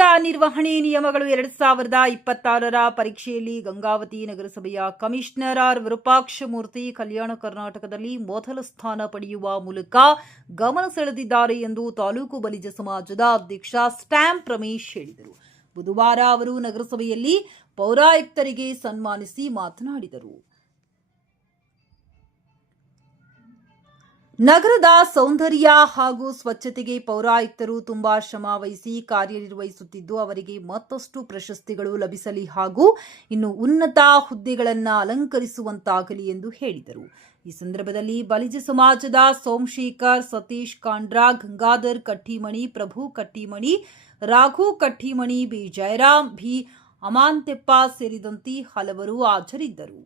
ಕಾರ್ಯನಿರ್ವಹಣೆ ನಿಯಮಗಳು 2026ರ ಪರೀಕ್ಷೆಯಲ್ಲಿ ಗಂಗಾವತಿ ನಗರಸಭೆಯ ಕಮಿಷನರ್ ಆರ್ ವಿರೂಪಾಕ್ಷ ಮೂರ್ತಿ ಕಲ್ಯಾಣ ಕರ್ನಾಟಕದಲ್ಲಿ ಮೊದಲ ಸ್ಥಾನ ಪಡೆಯುವ ಮೂಲಕ ಗಮನ ಸೆಳೆದಿದ್ದಾರೆ ಎಂದು ತಾಲೂಕು ಬಲಿಜ ಸಮಾಜದ ಅಧ್ಯಕ್ಷ ಸ್ಟ್ಯಾಂಪ್ ರಮೇಶ್ ಹೇಳಿದರು. ಬುಧವಾರ ಅವರು ನಗರಸಭೆಯಲ್ಲಿ ಪೌರಾಯುಕ್ತರಿಗೆ ಸನ್ಮಾನಿಸಿ ಮಾತನಾಡಿದರು. ನಗರದ ಸೌಂದರ್ಯ ಹಾಗೂ ಸ್ವಚ್ಛತೆಗೆ ಪೌರಾಯುಕ್ತರು ತುಂಬಾ ಶ್ರಮ ವಹಿಸಿ ಕಾರ್ಯನಿರ್ವಹಿಸುತ್ತಿದ್ದು, ಅವರಿಗೆ ಮತ್ತಷ್ಟು ಪ್ರಶಸ್ತಿಗಳು ಲಭಿಸಲಿ ಹಾಗೂ ಇನ್ನು ಉನ್ನತ ಹುದ್ದೆಗಳನ್ನು ಅಲಂಕರಿಸುವಂತಾಗಲಿ ಎಂದು ಹೇಳಿದರು. ಈ ಸಂದರ್ಭದಲ್ಲಿ ಬಲಿಜ ಸಮಾಜದ ಸೋಮಶೇಖರ್, ಸತೀಶ್ ಕಾಂಡ್ರಾ, ಗಂಗಾಧರ್ ಕಟ್ಟಿಮಣಿ, ಪ್ರಭು ಕಟ್ಟಿಮಣಿ, ರಾಘು ಕಟ್ಟಿಮಣಿ, ಬಿ ಜಯರಾಮ್, ಬಿ ಅಮಾಂತೆಪ್ಪ ಸೇರಿದಂತೆ ಹಲವರು ಹಾಜರಿದ್ದರು.